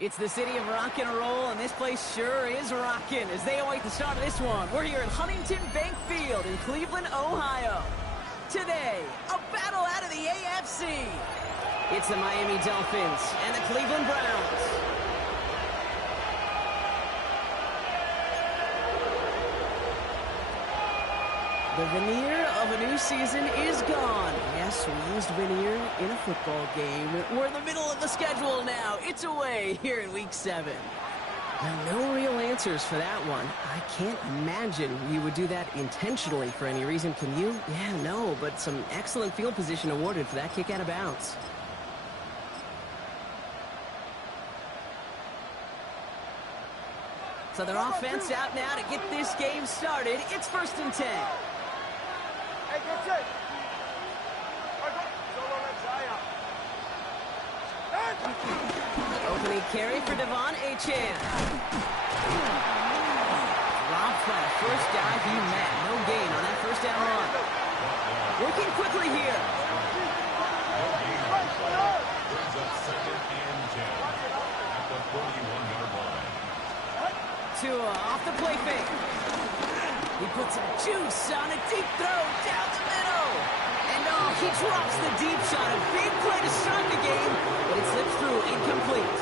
It's the city of rock and roll, and this place sure is rocking as they await the start of this one. We're here at Huntington Bank Field in Cleveland, Ohio. Today, a battle out of the AFC. It's the Miami Dolphins and the Cleveland Browns. The veneer of a new season is gone. Yes, we used veneer in a football game. We're in the middle of the schedule now. It's away here in Week 7. Now, no real answers for that one. I can't imagine you would do that intentionally for any reason. Can you? Yeah, no, but some excellent field position awarded for that kick out of bounds. So their offense out now to get this game started. It's 1st and 10. Opening carry for Devon Achane. Dropped by the first guy he met. No gain on that first down run. Working quickly here. Tua off the play fake. He puts some juice on a deep throw down the middle. And he drops the deep shot. A big play to start the game, but it slips through incomplete.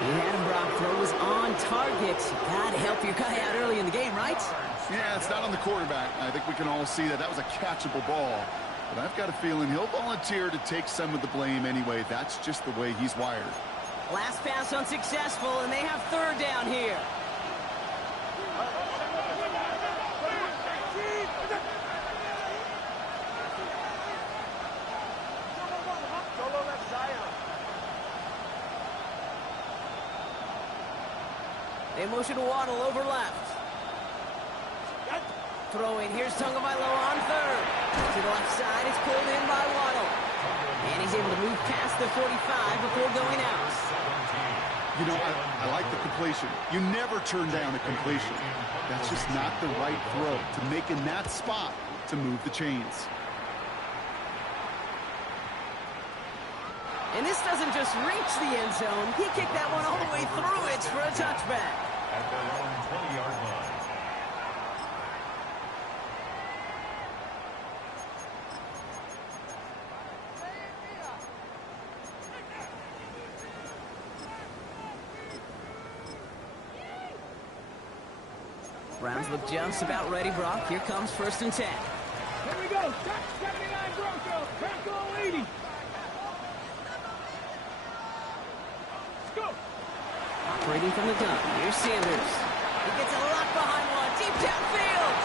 He had him, Brock. Throw was on target. Gotta help your guy out early in the game, right? Yeah, it's not on the quarterback. I think we can all see that was a catchable ball. But I've got a feeling he'll volunteer to take some of the blame anyway. That's just the way he's wired. Last pass unsuccessful, and they have 3rd down here. They motion Waddle over left. Throwing, here's Tagovailoa on 3rd. To the left side, it's pulled in by Waddle. And he's able to move past the 45 before going out. You know, I like the completion. You never turn down a completion. That's just not the right throw to make in that spot to move the chains. And this doesn't just reach the end zone. He kicked that one all the way through it for a touchback. At their own 20-yard line. Browns look just about ready, Brock. Here comes 1st and 10. Here we go. 79 Broncos. Broncos 80. Let's go. Operating from the gun. Here's Sanders. He gets a lock behind one. Deep downfield.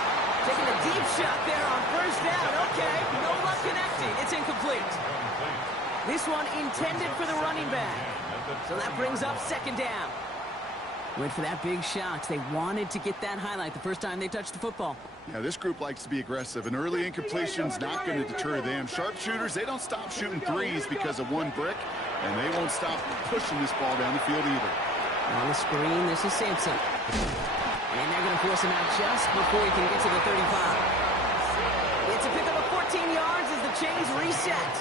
Taking a deep shot there on 1st down. Okay. No luck connecting. It's incomplete. This one intended for the running back. So that brings up 2nd down. Went for that big shot. They wanted to get that highlight the first time they touched the football. Yeah, this group likes to be aggressive. An early incompletion's not going to deter them. Sharpshooters, they don't stop shooting threes because of one brick, and they won't stop pushing this ball down the field either. On the screen, this is Sampson. And they're going to force him out just before he can get to the 35. It's a pickup of 14 yards as the chains reset.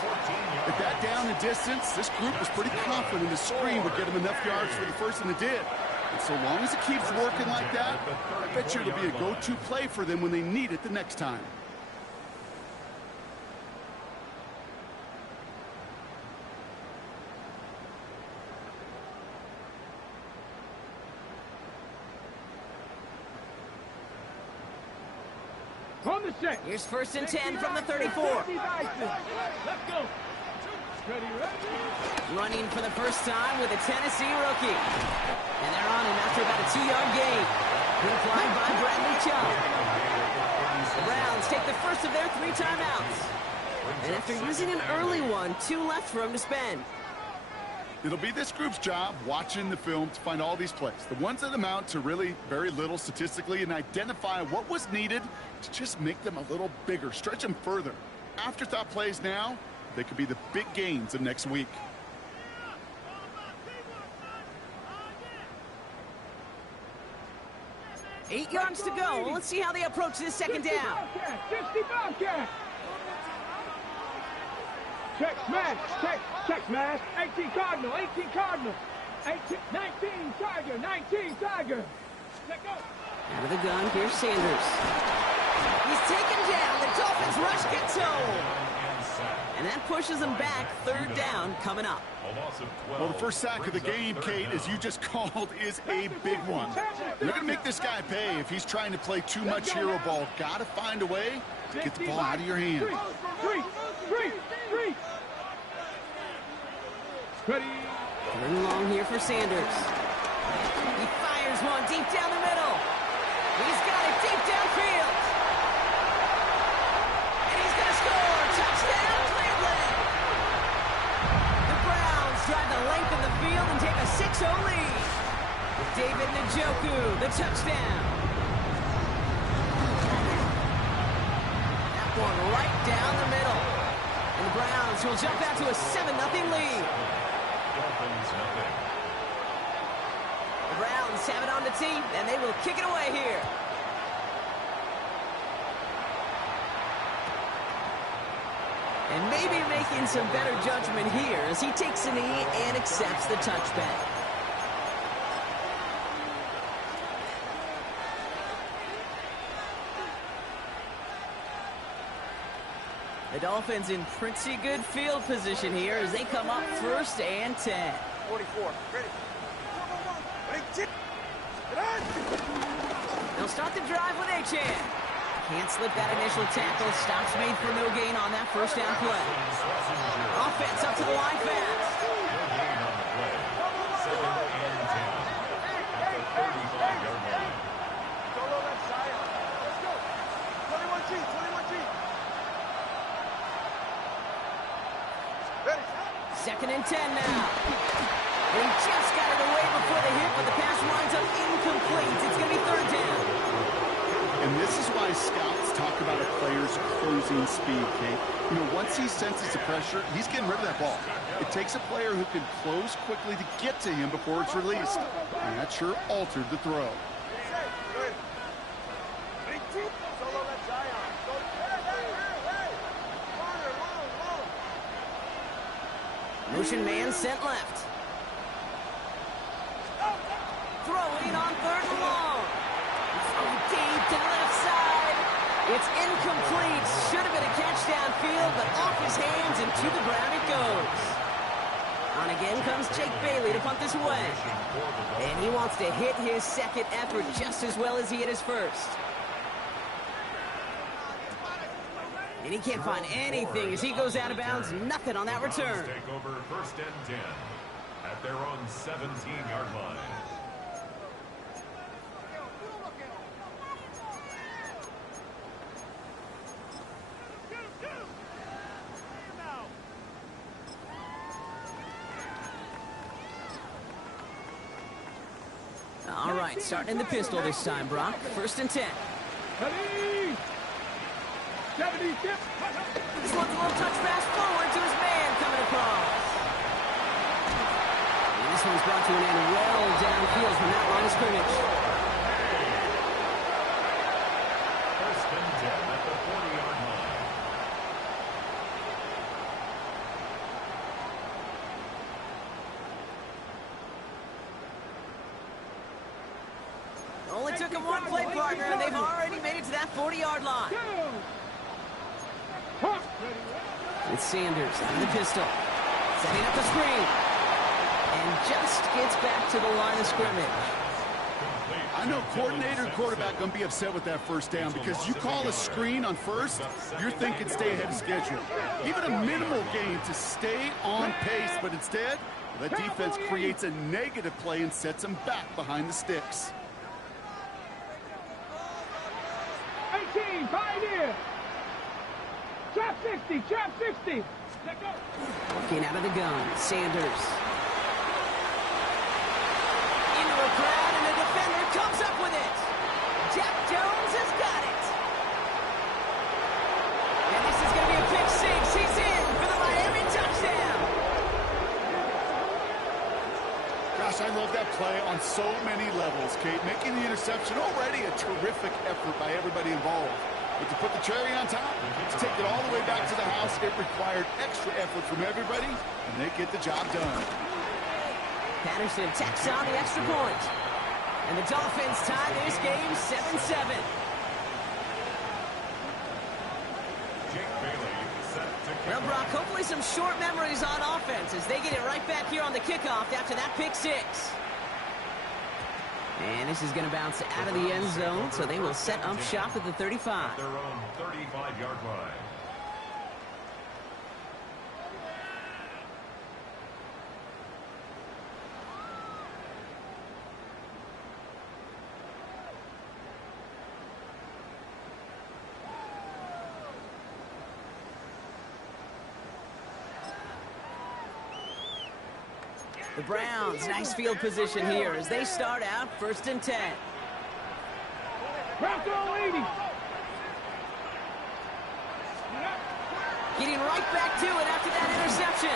At that down and distance, this group was pretty confident the screen would get them enough yards for the first, and it did. And so long as it keeps working like that, I bet you it'll be a go-to play for them when they need it the next time. On the set. Here's 1st and 10 from the 34. Let's go. Ready. Running for the first time with a Tennessee rookie. And they're on him after about a 2-yard gain. Good applied by Bradley Chubb. The Browns take the first of their 3 timeouts. And after using an early one, 2 left for him to spend. It'll be this group's job watching the film to find all these plays, the ones that amount to really very little statistically, and identify what was needed to just make them a little bigger, stretch them further. Afterthought plays now, they could be the big gains of next week. Eight yards to go. Well, let's see how they approach this 2nd down. 50 Bobcat. Check smash. Check smash. 18 Cardinal. 18, 19, Tiger, 19, Tiger. Let go. Out of the gun, here's Sanders. He's taken down. The Dolphins rush gets home. And that pushes them back. Third down coming up. Well, the first sack of the game, Kate, as you just called, is a big one. They're going to make this guy pay if he's trying to play too much hero ball. Got to find a way to get the ball out of your hand. Three. Ready. Third and long here for Sanders. He fires one deep down the middle. He's got it deep downfield. And he's going to score. Touchdown, Cleveland. The Browns drive the length of the field and take a 6-0 lead. With David Njoku, the touchdown. That one right down the middle. And the Browns will jump out to a 7-0 lead. The Browns have it on the tee, and they will kick it away here. And maybe making some better judgment here as he takes a knee and accepts the touchback. The Dolphins in pretty good field position here as they come up 1st and 10. 44. Ready. They'll start the drive with Achan. Can't slip that initial tackle. Stops made for no gain on that first down play. Offense up to the line fast. Second and 10 now. They just got it away before the hit, but the pass winds up incomplete. It's going to be 3rd down. And this is why scouts talk about a player's closing speed, Kate. You know, once he senses the pressure, he's getting rid of that ball. It takes a player who can close quickly to get to him before it's released. And that sure altered the throw. Motion man sent left. Throwing on 3rd and long. Throwing deep to the left side. It's incomplete. Should have been a catch downfield, but off his hands and to the ground it goes. On again comes Jake Bailey to punt this away. And he wants to hit his second effort just as well as he hit his first. And he can't find anything as he goes out of bounds. Nothing on that return. Take over 1st and 10 at their own 17-yard line. All right, starting in the pistol this time, Brock. 1st and 10. Ready. 70, tip. This one's a little touch pass forward to his man coming across. And this one's brought to an end well downfield from that line of scrimmage. 1st and 10 at the 40-yard line. Only took him one play, partner, and they've already made it to that 40-yard line. It's Sanders out of the pistol. Setting up the screen. And just gets back to the line of scrimmage. I know coordinator and quarterback going to be upset with that first down because you call a screen on first, you're thinking stay ahead of schedule. Even a minimal gain to stay on pace, but instead, the defense creates a negative play and sets them back behind the sticks. 18, Pioneer. Trap 60, trap 60. Let go. Working out of the gun, Sanders. Into a crowd, and the defender comes up with it. Jeff Jones has got it. And this is going to be a pick six. He's in for the Miami touchdown. Gosh, I love that play on so many levels, Kate. Making the interception already a terrific effort by everybody involved. But to put the cherry on top, to take it all the way back to the house, it required extra effort from everybody, and they get the job done. Patterson tacks on the extra point. And the Dolphins tie this game 7-7. Well, Brock, hopefully some short memories on offense as they get it right back here on the kickoff after that pick six. And this is going to bounce out of the end zone, so they will set up shop at the 35. Their own 35-yard line. The Browns, nice field position here as they start out 1st and 10. Bronco 80. Getting right back to it after that interception.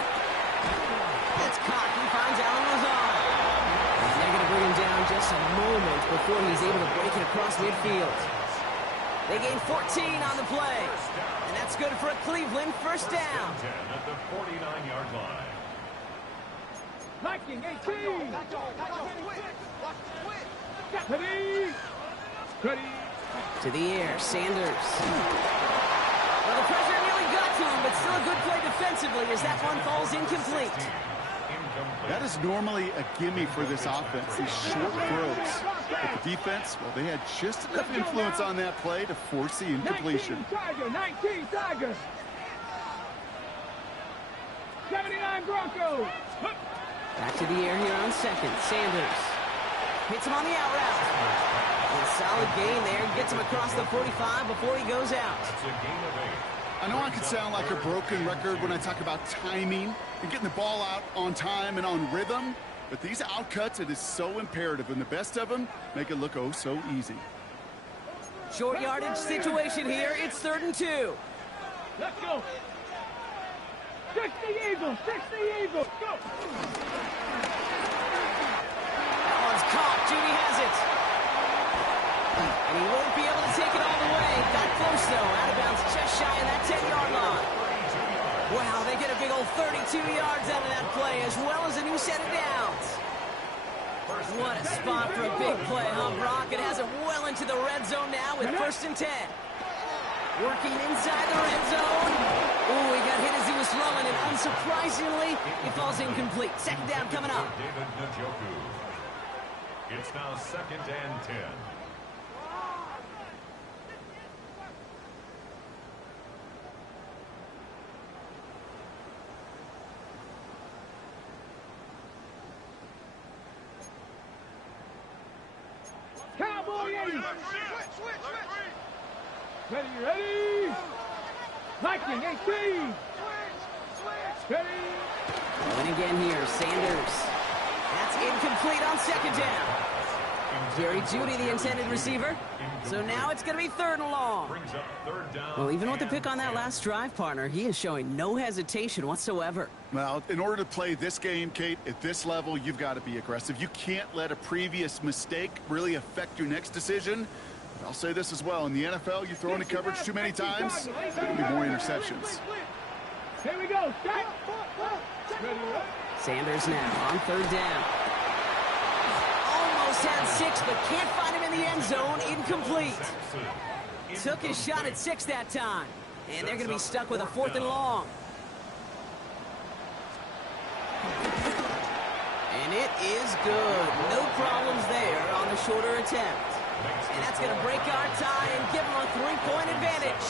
It's caught. He finds Allen Lazard. And they're going to bring him down just a moment before he's able to break it across midfield. They gain 14 on the play. And that's good for a Cleveland first down. 10 at the 49-yard line. Viking 18. Ready. Ready. To the air, Sanders. Well, the pressure nearly got to him, but still a good play defensively as that one falls incomplete. That is normally a gimme for this offense, these short throws. But the defense, well, they had just enough influence on that play to force the incompletion. 19 Tigers. 79 Broncos. Back to the air here on second. Sanders hits him on the out route. And a solid gain there. Gets him across the 45 before he goes out. It's a gain of 8. I know I can sound like a broken record when I talk about timing and getting the ball out on time and on rhythm, but these outcuts, it is so imperative, and the best of them make it look oh so easy. Short yardage situation here. It's 3rd and 2. Let's go. 60 Eagles. 60 Eagles. Go. That one's caught. Judy has it. And he won't be able to take it all the way. Got close, though. Out of bounds just shy of that 10-yard line. Wow, they get a big old 32 yards out of that play, as well as a new set of downs. What a spot for a big play, huh, Brock? It has it well into the red zone now with 1st and 10. Working inside the red zone. Ooh, he got hit as he was throwing, and unsurprisingly, it falls incomplete. Second down coming up. David Njoku. It's now 2nd and 10. Cowboy 80. Ready, ready. Viking 18. Ready. And again here, Sanders. That's incomplete on second down. Jerry Jeudy, the intended receiver. So now it's going to be 3rd and long. Brings up 3rd down. Well, even with the pick on that last drive, partner, he is showing no hesitation whatsoever. Well, in order to play this game, Kate, at this level, you've got to be aggressive. You can't let a previous mistake really affect your next decision. But I'll say this as well. In the NFL, you throw into coverage too many times, there'll be more interceptions. Here we go. Start. Sanders now on 3rd down. Almost had 6, but can't find him in the end zone. Incomplete. Took his shot at 6 that time. And they're going to be stuck with a 4th and long. And it is good. No problems there on the shorter attempt. And that's going to break our tie and give him a 3-point advantage.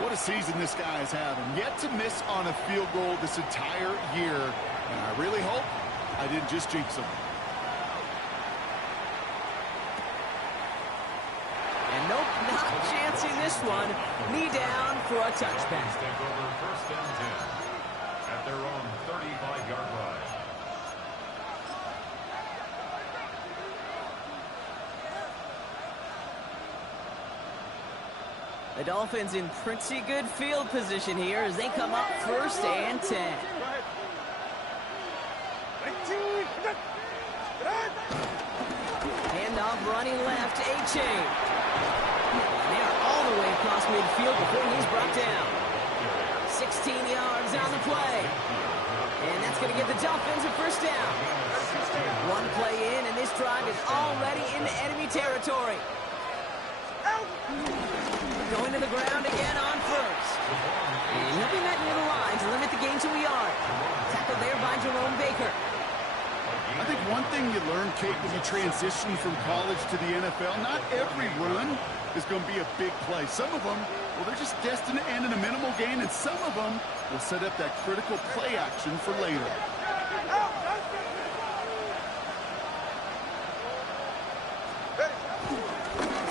What a season this guy is having. Yet to miss on a field goal this entire year. And I really hope I didn't just jinx him. And nope, not chancing this one. Knee down for a touchback. Take over 1st and 10 at their own 35-yard line. The Dolphins in pretty good field position here as they come up 1st and 10. Handoff running left, A-Chain. And they're all the way across midfield before he's brought down. 16 yards on the play. And that's going to give the Dolphins a first down. One play in, and this drive is already into enemy territory. Going to the ground again on first. And he'll be met near the line to limit the gain to a yard. Tackled there by Jerome Baker. I think one thing you learn, Kate, when you transition from college to the NFL, not every run is going to be a big play. Some of them, well, they're just destined to end in a minimal gain, and some of them will set up that critical play action for later.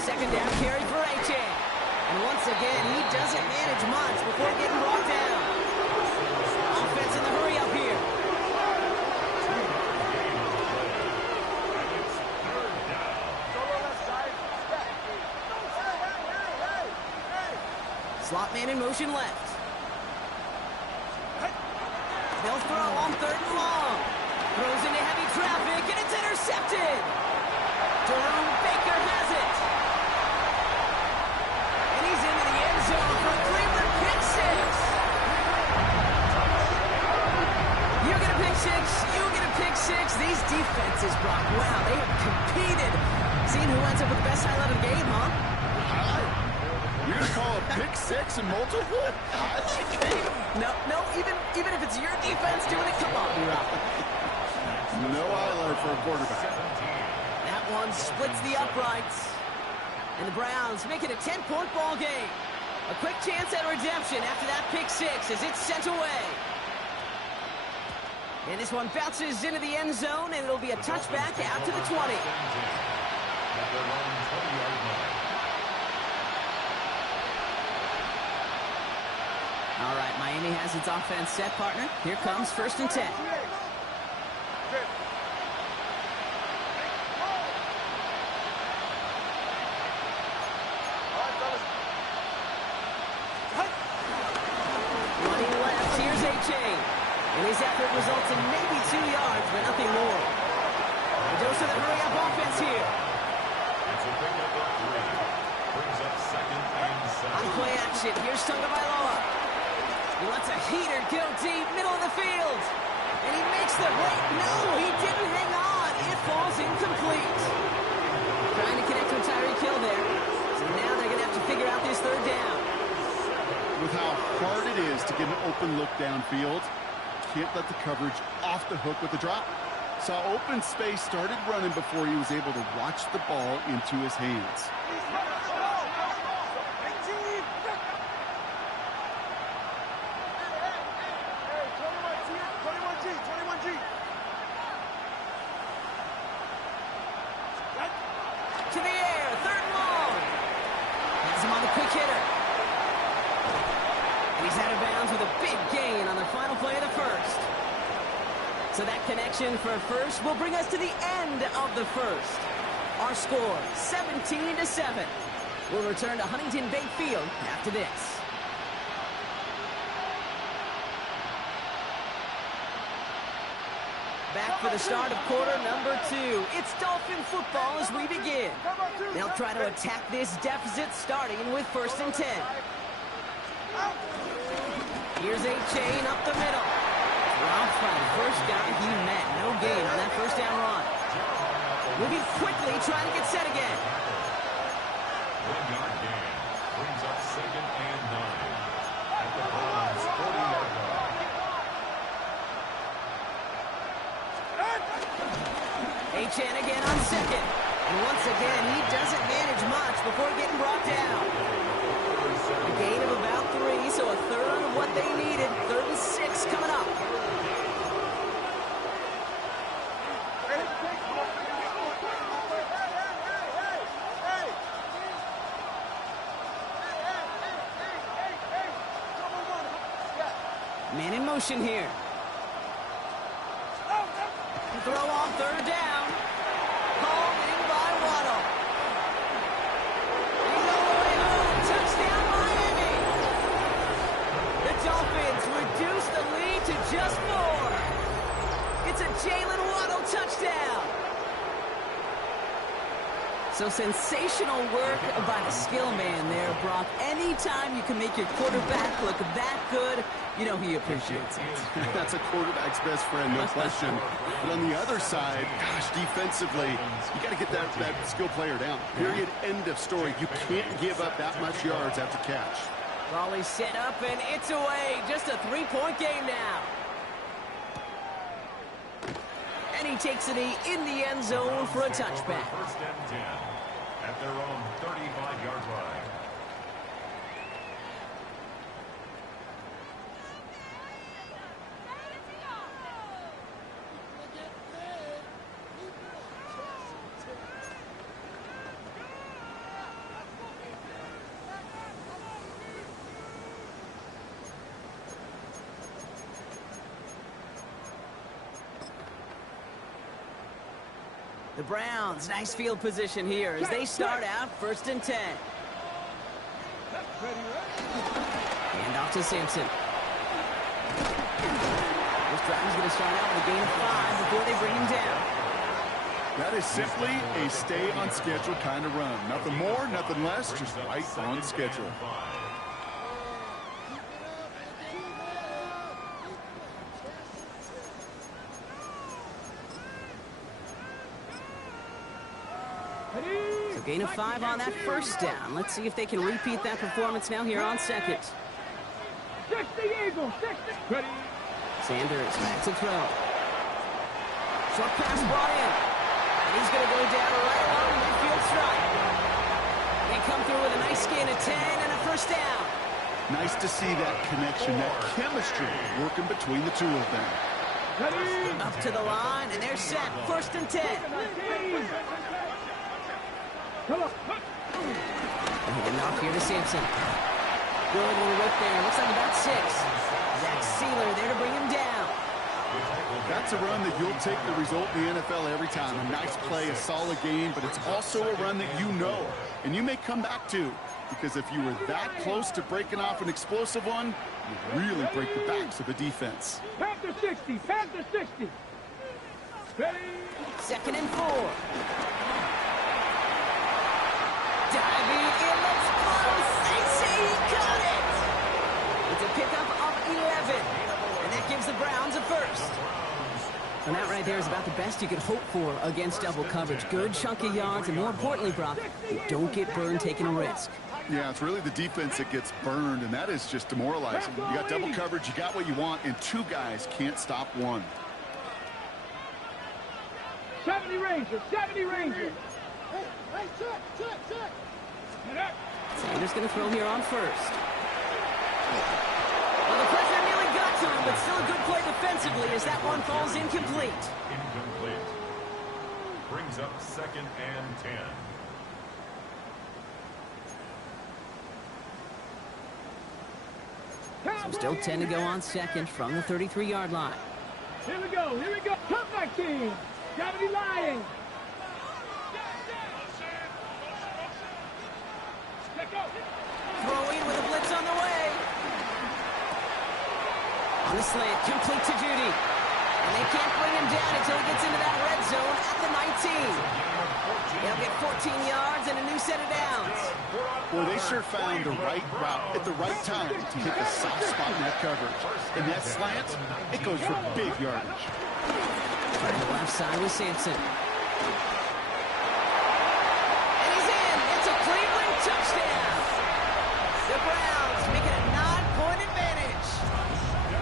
Second down carry for A-Chain. And once again, he doesn't manage much before getting brought down. Offense in the hurry up here. Slot man in motion left. They'll throw on third and long. Throws into heavy traffic, and it's intercepted. Jerome Baker has it. And he's into the end zone for a Cleveland pick six. You get a pick six, you get a pick six. These defenses, Brock, wow, they have competed. Seeing who ends up with the best highlight of the game, huh? You're going to call a pick six and multiple? No, even if it's your defense doing it, come on, B-Rock. No highlight for a quarterback. That one splits the uprights. And the Browns make it a 10-point ball game. A quick chance at redemption after that pick six as it's sent away. And this one bounces into the end zone, and it'll be a touchback out to the 20. All right, Miami has its offense set, partner. Here comes 1st and 10. Running left, here's A-Chain. And his effort results in maybe 2 yards, but nothing more. A dose of the hurry-up offense here. It's a pickup of 3. Brings up 2nd and 7. On play action, here's Tagovailoa. He lets a heater go deep, middle of the field. And he makes the break. No, he didn't hang on. It falls incomplete. Trying to connect with Tyreek Hill there. So now they're going to have to figure out this 3rd down. With how hard it is to get an open look downfield, can't let the coverage off the hook with the drop. Saw open space, started running before he was able to watch the ball into his hands. To the air, 3rd and long. Has him on the quick hitter. And he's out of bounds with a big gain on the final play of the 1st. So that connection for first will bring us to the end of the 1st. Our score, 17-7. We'll return to Huntington Bank Field after this. Back for the start of quarter number 2. It's Dolphin football as we begin. They'll try to attack this deficit starting with 1st and 10. Here's A-Chain up the middle. Robbed by the first guy he met. No gain on that 1st down run. Moving quickly, trying to get set again. 1-yard gain. Brings up 2nd and 9. At the Browns' 40-yard line. A-Chain again on 2nd. And once again, he doesn't manage much before getting brought down. A gain of about 3, so a 1/3 of what they needed. 3rd and 6 coming up. Man in motion here. Throw on 3rd down. Called in by Waddle. He's all the way home. Touchdown, Miami. The Dolphins reduce the lead to just 4. It's a Jalen Waddle touchdown. So sensational work by the skill man there, Brock. Anytime you can make your quarterback look that good, you know he appreciates it. That's a quarterback's best friend, no question. But on the other side, gosh, defensively, you got to get that skill player down. Period, end of story. You can't give up that much yards after catch. Raleigh set up, and it's away. Just a 3-point game now. And he takes it in the end zone for a touchback. First and 10 at their own 35-yard line. The Browns, nice field position here as they start out 1st and 10. Hand off to Simpson. This drive is going to start out with a gain of 5 before they bring him down. That is simply a stay-on-schedule kind of run. Nothing more, nothing less, just right on schedule. So gain of 5 on that first down. Let's see if they can repeat that performance now here on second. 60 Eagles, 60. Ready. Sanders back to throw. Short pass brought in. And he's going to go down right along the midfield stripe. They come through with a nice gain of 10 and a first down. Nice to see that connection, that chemistry working between the two of them. Ready. Up to the line, and they're set. 1st and 10. Come on. And off here to Simpson. Good little whip there. Looks like about 6. Zach Sealer there to bring him down. That's a run that you'll take the result in the NFL every time. A nice play, a solid game, but it's also a run that you know and you may come back to, because if you were that close to breaking off an explosive one, you really break the backs of a defense. Panther 60, Panther 60. Ready. 2nd and 4. Diving in, that's close. They say he got it. It's a pickup of 11, and that gives the Browns a first. And that right there is about the best you could hope for against double coverage. Good chunk of yards, and more importantly, Brock, you don't get burned taking a risk. Yeah, it's really the defense that gets burned, and that is just demoralizing. You got double coverage, you got what you want, and 2 guys can't stop one. 70 Rangers, 70 Rangers. Sanders going to throw here on first. Well, the pressure nearly got to him, but still a good play defensively as that one falls incomplete. Incomplete. Brings up 2nd and 10. So still 10 to go on second from the 33-yard line. Here we go, here we go. Comeback team. 70 Lions. Throwing with a blitz on the way. On the slant, complete to Judy. And they can't bring him down until he gets into that red zone at the 19. They'll get 14 yards and a new set of downs. Well, they sure found the right route at the right time to hit the soft spot in that coverage. And that slant, it goes for big yardage. On the left side with Simpson. And he's in. It's a Cleveland touchdown. The Browns make it a 9-point advantage.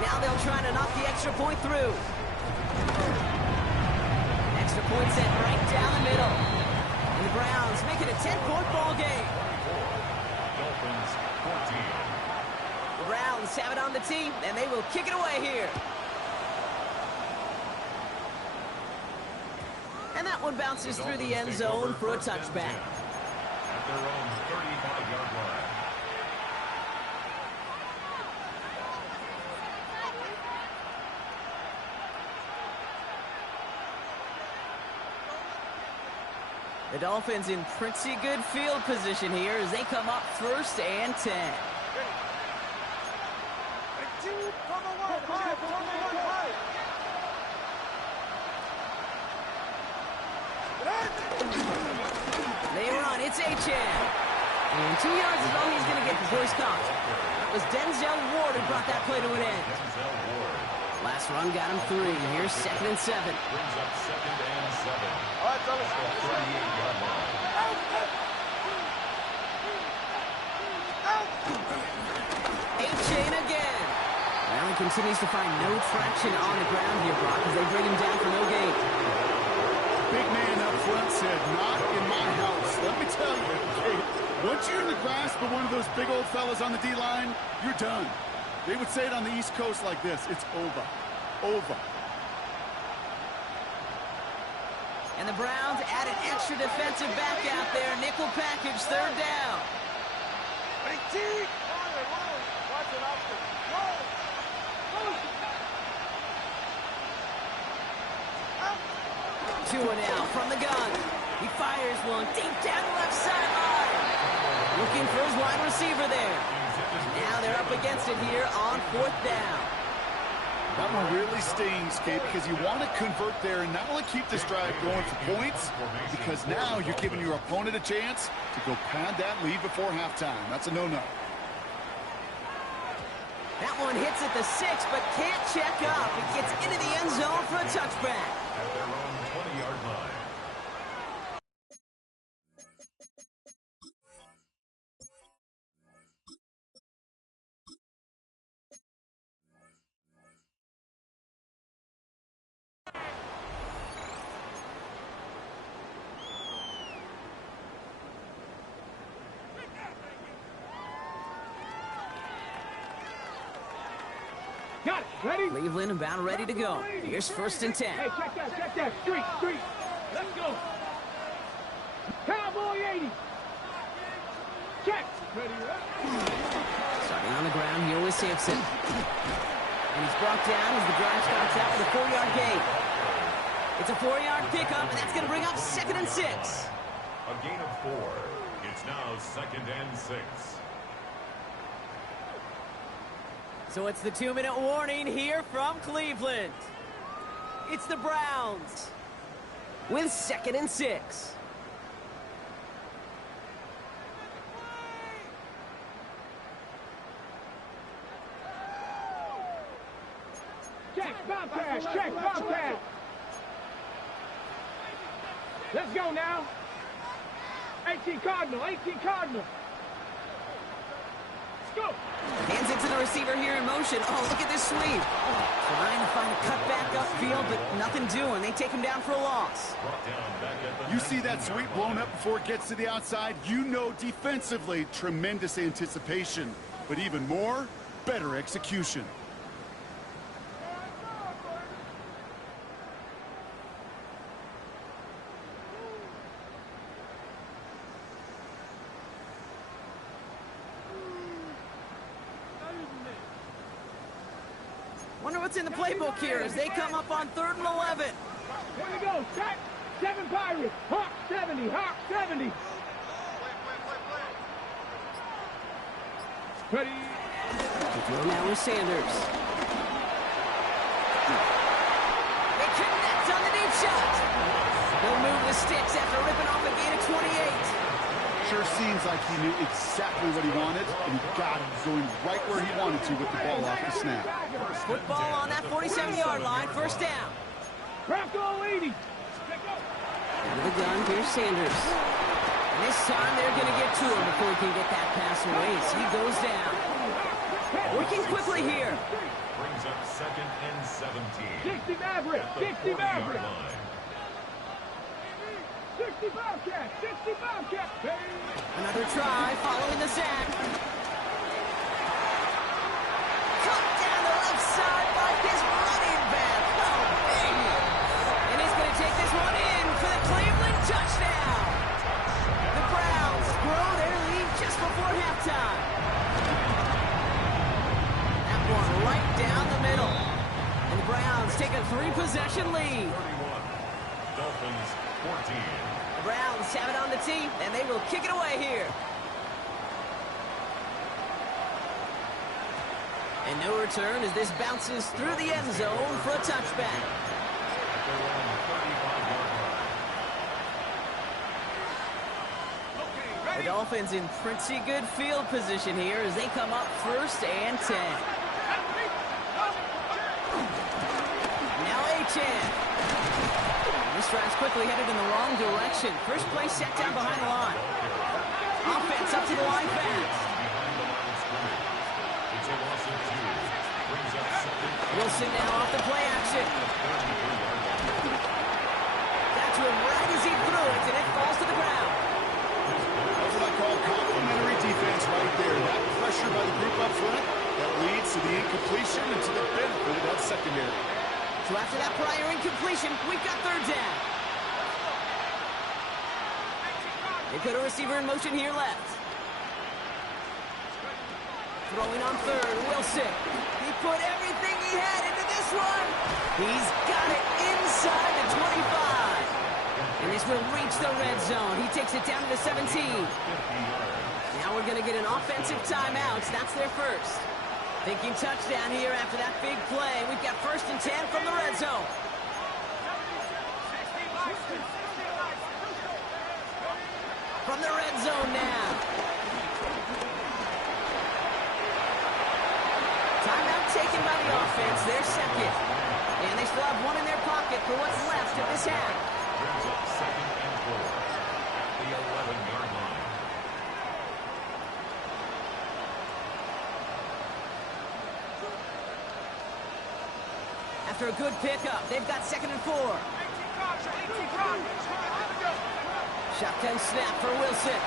Now they'll try to knock the extra point through. Extra point set right down the middle. And the Browns make it a 10-point ball game. Dolphins 14. The Browns have it on the tee, and they will kick it away here. And that one bounces through the end zone for a touchback. At their own 35-yard line. The Dolphins in pretty good field position here as they come up 1st and 10. They It's Achane. And 2 yards is all he's going to get before he's caught. It was Denzel Ward who brought that play to an end. Last run got him 3. Here's 2nd and 7. Brings up 2nd and 7. At the 38-yard line. Achane again. Well, he continues to find no traction on the ground here, Brock, as they bring him down for no gain. Big man up front said, not in my house. Let me tell you, okay, once you're in the grasp of one of those big old fellas on the D-line, you're done. They would say it on the East Coast like this, it's over. Over. And the Browns add an extra defensive back out there. Nickel package, 3rd down. 2 and out from the gun. He fires one deep down the left sideline. Looking for his wide receiver there. Now they're up against it here on 4th down. That one really stings, Kate, because you want to convert there and not only keep this drive going for points, because now you're giving your opponent a chance to go pad that lead before halftime. That's a no-no. That one hits at the 6, but can't check up. It gets into the end zone for a touchback. At their own 20-yard line. Got it. Ready? Cleveland about ready to go. Here's 1st and 10. Hey, check that, check that. Street. Let's go. Cowboy 80. Check. Ready, Starting on the ground here with Sampson. And he's brought down as the drive starts out with a 4-yard gain. It's a 4-yard pickup, and that's going to bring up 2nd and 6. A gain of 4. It's now 2nd and 6. So it's the 2-minute warning here from Cleveland. It's the Browns with 2nd and 6. check, Bobcats, check, Bobcats. Let's go now. 18 Cardinal. Let's go. Hands it to the receiver here in motion. Oh, look at this sweep. Trying to find a cut back upfield, but nothing doing. They take him down for a loss. You see that sweep blown up before it gets to the outside. You know defensively, tremendous anticipation. But even more, better execution. Wonder what's in the playbook here as they come up on 3rd and 11. Here we go. Sack. 7 Pirates. Hawk 70. Hawk 70. Ready. Now with Sanders. They connect on the deep shot. They'll move the sticks after ripping off a gain of 28. Sure seems like he knew exactly what he wanted, and he got it going right where he wanted to with the ball off the snap. Football on that 47-yard line, 1st down. Bronco 80. Into the gun, here's Sanders. And this time they're going to get to him before he can get that pass away. So he goes down. Working quickly here. Brings up 2nd and 17. 60 Maverick. 60 Maverick. 60 Bobcats. 60 Bobcats. Another try following the sack. Cut down the left side by his running back. Oh, baby. And he's going to take this one in for the Cleveland touchdown. The Browns grow their lead just before halftime. That one right down the middle. And the Browns take a 3-possession lead. 31. Dolphins 14. The Browns have it on the tee, and they will kick it away here. And no return as this bounces through the end zone for a touchback. At their own 35-yard line. Okay, The Dolphins in pretty good field position here as they come up 1st and 10. Now Achan. This drive's quickly headed in the wrong direction. First play set down behind the line. Offense up to the line fast. Wilson now off the play action. Got to him right as he threw it, and it falls to the ground. That's what I call complimentary defense right there. That pressure by the group up front, that leads to the incompletion and to the benefit of that secondary. So after that prior incompletion, we've got 3rd down. They put a receiver in motion here left. Throwing on 3rd, Wilson. He put everything he had into this one. He's got it inside the 25. And this will reach the red zone. He takes it down to the 17. Now we're going to get an offensive timeout. That's their first. Thinking touchdown here after that big play. We've got 1st and 10 from the red zone. From the red zone now. Timeout taken by the offense. Their 2nd. And they still have one in their pocket for what's left of this half. Brings up 2nd and 4. The 11-yard line. After a good pickup, they've got 2nd and 4. Shotgun snap for Wilson.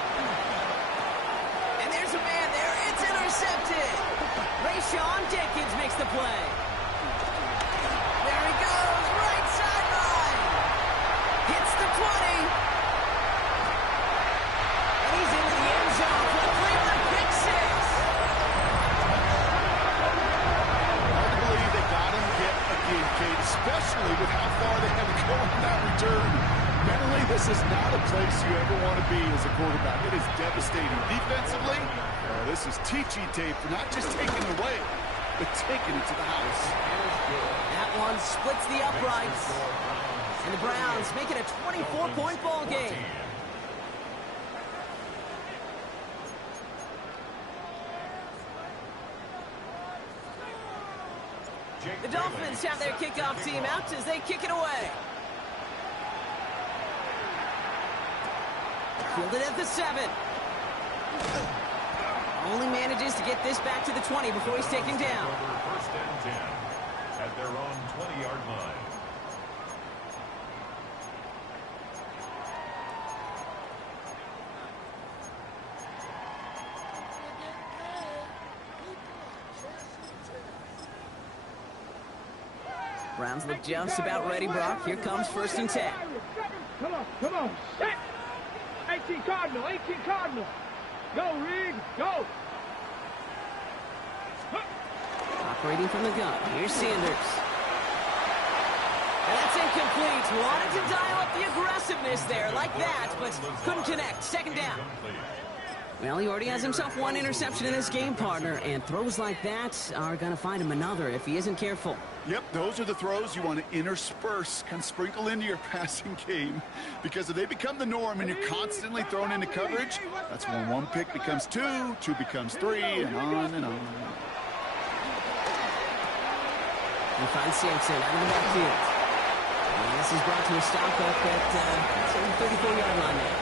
And there's a man there. It's intercepted. Rayshawn Jenkins makes the play. There he goes. Right sideline. Hits the 20. And he's into the end zone for the Cleveland pick 6. Hard to believe they got him yet again, Kate, especially with how far they had to go on that return. Mentally, this is not a place you ever want to be as a quarterback. It is devastating. Defensively, this is teaching tape for not just taking it away, but taking it to the house. That one splits the uprights. And the Browns make it a 24-point ball game. The Dolphins have their kickoff team out as they kick it away. Fielded at the 7. Only manages to get this back to the 20 before he's taken down. 1st and 10 at their own 20-yard line. Browns look just about ready, Brock. Here comes 1st and 10. Come on. Set. 18 Cardinal. Go, Riggs, go. Operating from the gun. Here's Sanders. And that's incomplete. Wanted to dial up the aggressiveness there like that, but couldn't connect. 2nd down. Well, he already has himself one interception in this game, partner, and throws like that are going to find him another if he isn't careful. Yep, those are the throws you want to intersperse, kind of sprinkle into your passing game. Because if they become the norm and you're constantly thrown into coverage, that's when 1 pick becomes 2, 2 becomes 3, and on and on. We find Sampson out of the backfield. And this is brought to a stop up at the 34-yard line now.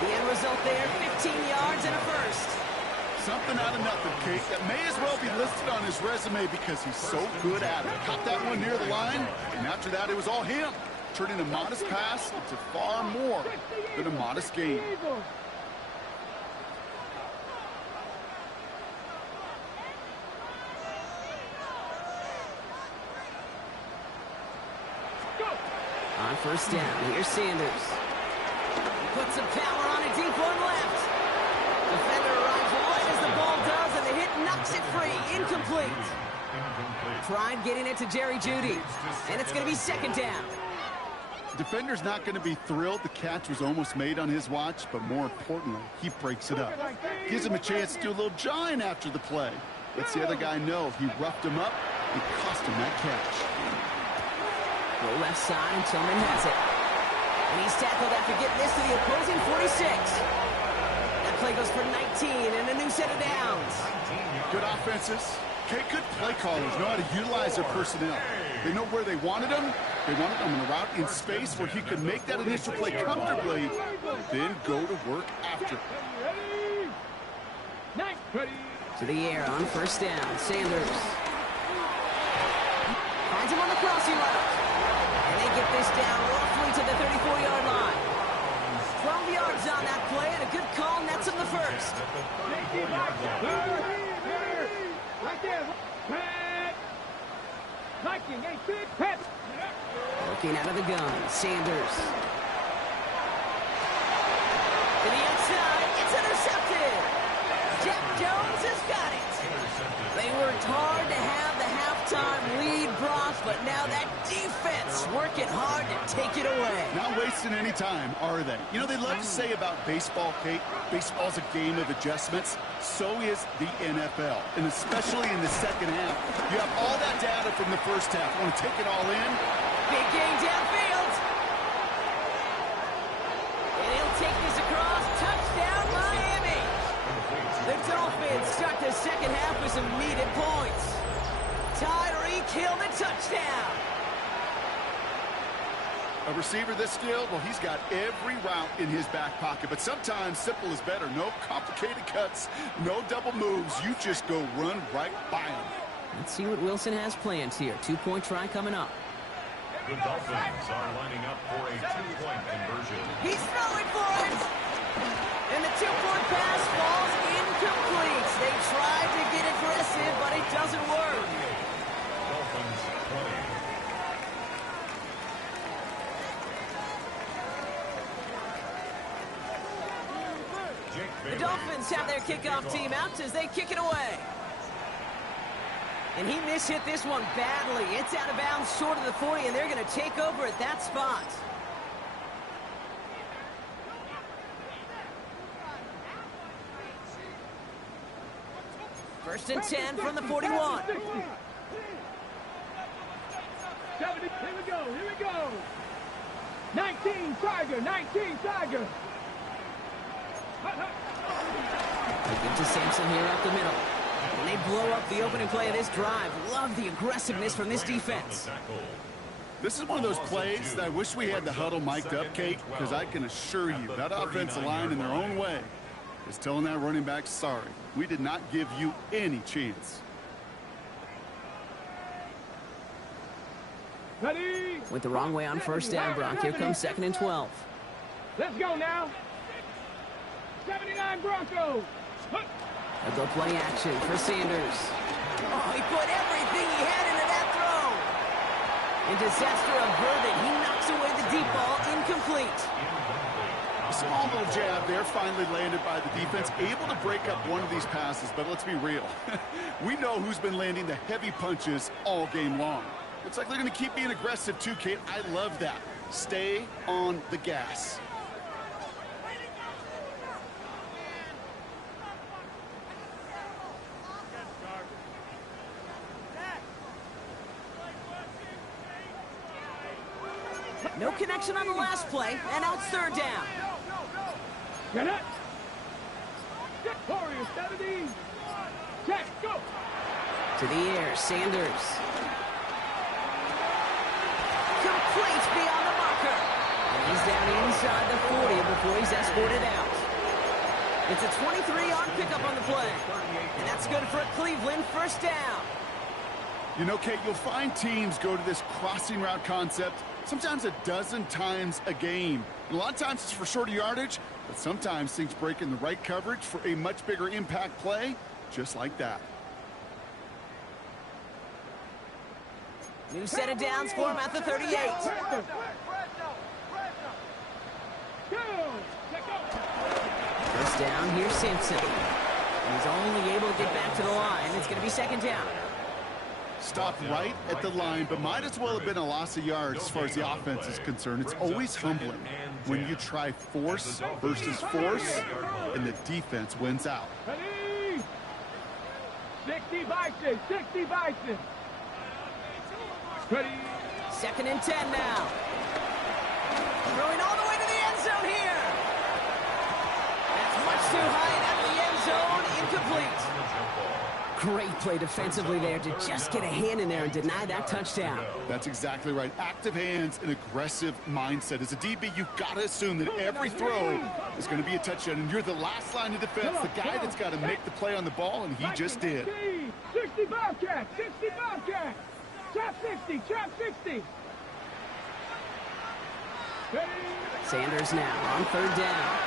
The end result there, 15 yards and a first. Something out of nothing, Kate. That may as well be listed on his resume because he's so good at it. Caught that one near the line, and after that, it was all him. Turning a modest pass into far more than a modest game. On 1st down, here's Sanders. Puts some power on a deep one left. Defender arrives right as the ball does, and the hit knocks it free. Incomplete. Tried getting it to Jerry Jeudy, and it's going to be 2nd down. Defender's not going to be thrilled the catch was almost made on his watch, but more importantly, he breaks it up. Gives him a chance to do a little jawing after the play. Lets the other guy know he roughed him up and cost him that catch. Go left side, and Tillman has it. And he's tackled after getting this to the opposing 46. play goes for 19 and a new set of downs. Good offenses. Okay, good play callers know how to utilize their personnel. They know where they wanted him. They wanted him in a route in space where he could make that initial play comfortably, then go to work after. To the air on first down. Sanders. Finds him on the crossing route. And they get this down roughly to the 34-yard line. 12 yards on that play, and a good call nets him the first. Looking out of the gun, Sanders. To the outside, it's intercepted. Jack Jones has got it. They worked hard to have the halftime lead, Brock, but now that defense working hard to take it away. Not wasting any time, are they? You know, they love to say about baseball, Kate, baseball's a game of adjustments. So is the NFL, and especially in the second half. You have all that data from the first half. Want to take it all in? Big game downfield. And he'll take this across. Touchdown, Miami. The Dolphins start the second half with some needed points. Tyreek Hill the touchdown. A receiver this skilled, well, he's got every route in his back pocket. But sometimes simple is better. No complicated cuts, no double moves. You just go run right by him. Let's see what Wilson has planned here. 2-point try coming up. The Dolphins are lining up for a 2-point conversion. He's throwing for it. And the 2-point pass falls incomplete. They tried to get aggressive, but it doesn't work. Dolphins 20. The Dolphins have their kickoff team out as they kick it away. And he mishit this one badly. It's out of bounds short of the 40, and they're going to take over at that spot. First and 10 from the 41. 70, here we go. 19, Tiger, 19, Tiger. They get to Sampson here up the middle. And they blow up the opening play of this drive. Love the aggressiveness from this defense. This is one of those plays that I wish we had the huddle mic'd up, Kate, because I can assure you that offensive line in their own way is telling that running back, sorry, we did not give you any chance. Ready? Went the wrong way on first down, Brock. Here comes 2nd and 12. Let's go now. 79 Broncos. A go play action for Sanders. Oh, he put everything he had into that throw. And disaster averted. He knocks away the deep ball, incomplete. A small little jab there finally landed by the defense, able to break up one of these passes, but let's be real. We know who's been landing the heavy punches all game long. Looks like they're going to keep being aggressive too, Kate. I love that. Stay on the gas. No connection on the last play, and now it's 3rd down. Get it. Warriors, 70. Check, go. To the air, Sanders. Complete beyond the marker. And he's down inside the 40 before he's escorted out. It's a 23-yard pickup on the play. And that's good for a Cleveland first down. You know, Kate, you'll find teams go to this crossing route concept sometimes a dozen times a game. And a lot of times it's for shorter yardage, but sometimes things break in the right coverage for a much bigger impact play, just like that. New set of downs for him at the 38. First down, here's Simpson. He's only able to get back to the line. It's going to be 2nd down. Stopped right at the line, but might as well have been a loss of yards as far as the offense is concerned. It's always humbling when you try force versus force, and the defense wins out. 60 Bison, 60 Bison. Ready. 2nd and 10 now. Throwing all the way to the end zone here. That's much too high Great play defensively there to just get a hand in there and deny that touchdown. That's exactly right. Active hands and aggressive mindset. As a DB, you've got to assume that every throw is going to be a touchdown. And you're the last line of defense, the guy that's got to make the play on the ball, and he just did. 65 catch, 65 catch. Chop 60, chop 60. Sanders now on third down.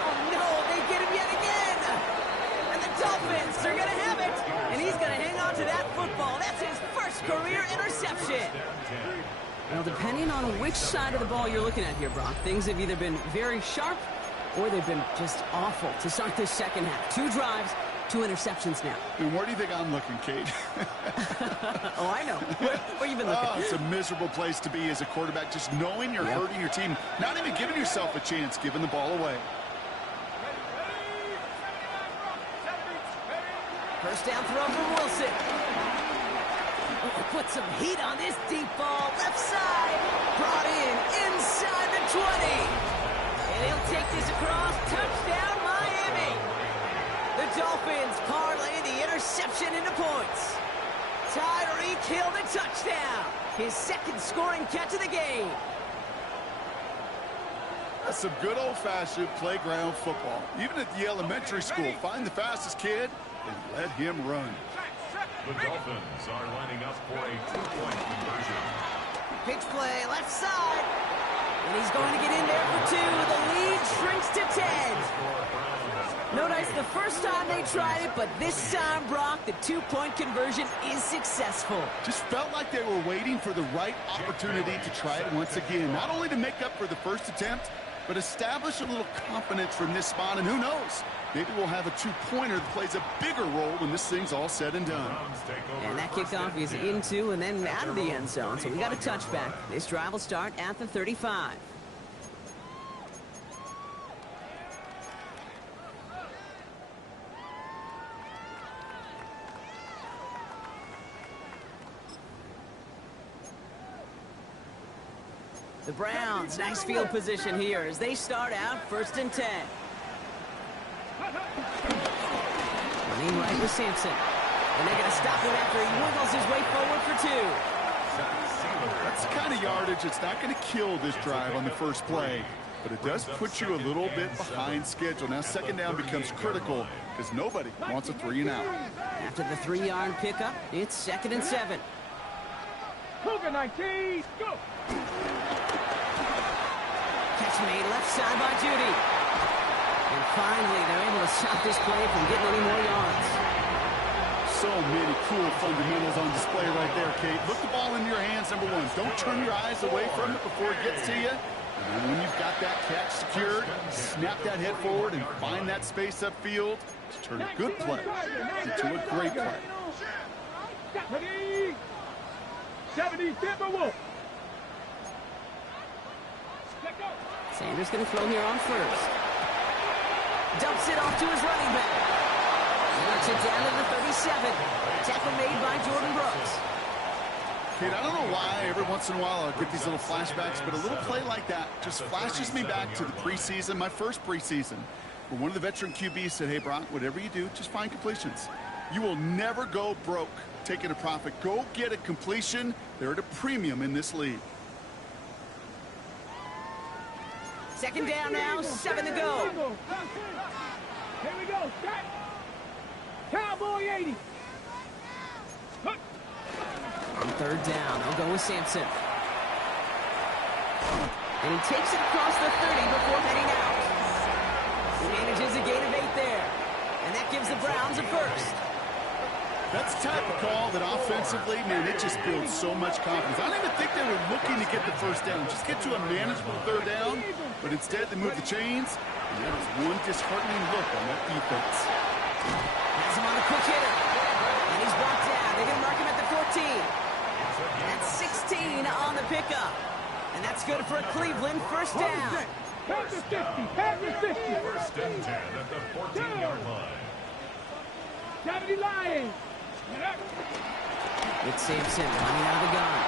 Oh, no, they get him yet again. And the Dolphins are going to have it. And he's going to hang on to that football. That's his first career interception. Well, depending on which side of the ball you're looking at here, Brock, things have either been very sharp or they've been just awful to start this second half. 2 drives, 2 interceptions now. And where do you think I'm looking, Kate? Oh, I know. Where you been looking? It's a miserable place to be as a quarterback, just knowing you're hurting your team, not even giving yourself a chance, giving the ball away. First down throw from Wilson. Oh, put some heat on this deep ball. Left side. Brought in inside the 20. And he'll take this across. Touchdown, Miami. The Dolphins parlay the interception into points. Tyreek Hill the touchdown. His second scoring catch of the game. That's some good old-fashioned playground football. Even at the elementary school, find the fastest kid and let him run. The Dolphins are lining up for a 2-point conversion. Pitch play, left side. And he's going to get in there for 2. The lead shrinks to 10. Notice the first time they tried it, but this time, Brock, the 2-point conversion is successful. Just felt like they were waiting for the right opportunity to try it once again. Not only to make up for the first attempt, but establish a little confidence from this spot. And who knows, maybe we'll have a 2-pointer that plays a bigger role when this thing's all said and done. And that kickoff is into and then out of the end zone, so we got a touchback. This drive will start at the 35. The Browns, nice field position here as they start out 1st and 10. Running right with Sampson. And they're going to stop him after he wiggles his way forward for 2. That's the kind of yardage that's not going to kill this drive on the first play, but it does put you a little bit behind schedule. Now second down becomes critical because nobody wants a 3-and-out. After the 3-yard pickup, it's 2nd and 7. Cougar 19, go! Catch made left side by Judy. And finally, they're able to stop this play from getting any more yards. So many cool fundamentals on display right there, Kate. Look the ball in your hands, number 1. Don't turn your eyes away from it before it gets to you. And when you've got that catch secured, snap that head forward and find that space upfield to turn a good play into a great play. 70, Timberwolf. Sanders going to throw here on first. Dumps it off to his running back. Knocks it down to the 37. Tackle made by Jordan Brooks. Kate, I don't know why every once in a while I'll get these little flashbacks, but a little play like that just flashes me back to the preseason, my first preseason, where one of the veteran QBs said, hey, Brock, whatever you do, just find completions. You will never go broke taking a profit. Go get a completion. They're at a premium in this league. Second down now, 7 to go. Here we go, set. Cowboy 80. On third down, they'll go with Sampson. And he takes it across the 30 before heading out. He manages a gain of 8 there. And that gives the Browns a first. That's the type of call that offensively, man, it just builds so much confidence. I don't even think they were looking to get the first down. Just get to a manageable third down. But instead, they move the chains. And there was one disheartening look on that defense. Has him on a quick hitter. And he's brought down. They're going to mark him at the 14. That's 16 on the pickup. And that's good for a Cleveland first down. Pass the 50. Pass the 50. First and 10 at the 14-yard line. 70 Lions. It's Sampson running out of the gun.